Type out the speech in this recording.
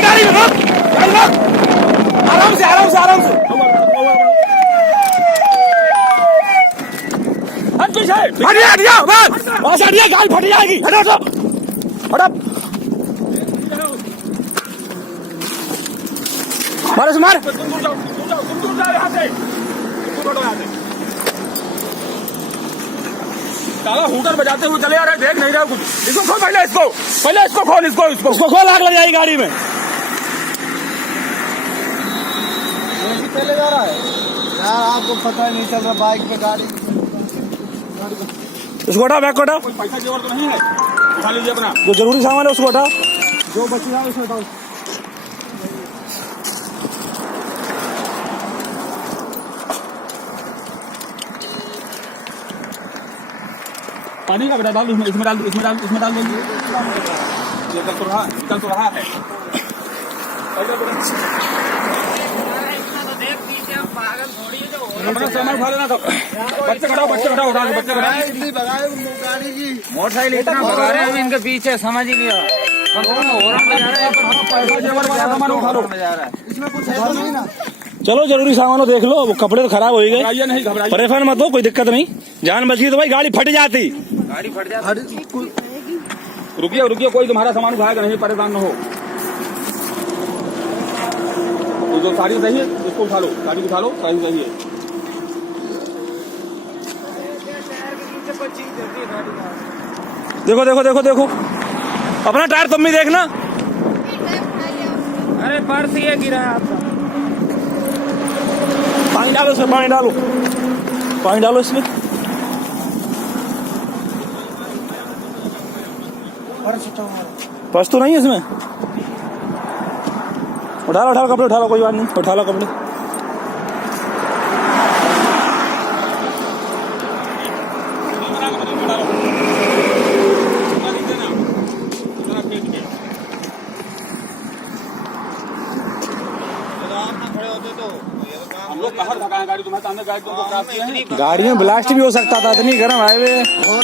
गाड़ी में आराम से आराम से आराम से हटिया हटिया बस हटिया गाड़ी फट जाएगी हटो हटो मारो से मार साला हूटर बजाते हुए चले आ रहे देख नहीं रहे कुछ इसको खोल पहले इसको खोल इसको खोल आग लग जाएगी गाड़ी में चले जा रहा है यार आपको पता ही नहीं चल रहा बाइक पे गाड़ी उसको हटा बैग को हटा कोई पैसा की जरूरत नहीं है उठा लीजिए अपना जो जरूरी सामान है उसको हटा जो बची है उसमें डाल पानी का बेटा डाल इसमें डाल दीजिए ये चल तो रहा है अपना सामान उठा लेना बच्चे खड़ा उठा बच्चे खड़ा इतनी भगाए गाड़ी की मोटरसाइकिल इतना भगा रहे हैं इनके पीछे समझ ही नहीं आ सामान उठा लो इसमें कुछ है तो नहीं ना चलो जरूरी सामान हो देख लो वो कपड़े तो खराब हो ही गए घबराइए नहीं घबराइए परेशान मत हो कोई दिक्कत नहीं जान बच गई तो भाई गाड़ी फट जाती गाड़ी फट जाती रुकिए कोई तुम्हारा सामान उठाएगा नहीं परेशान न हो तो जो साड़ी सही है इसको उठा लो साड़ी उठा लो साड़ी सही है देखो देखो देखो देखो अपना टायर तुम भी देखना अरे पर्स ये गिरा है आपका पानी डालो इसमें पानी डालो इसमें पर्स तो नहीं है इसमें उठा लो कपड़े उठा लो कोई बात नहीं उठा लो कपड़े हम लोग बाहर भगाए गाड़ी तुम्हारे सामने गाड़ी तुमको गाड़ी में ब्लास्ट भी हो सकता था इतनी गर्म हाईवे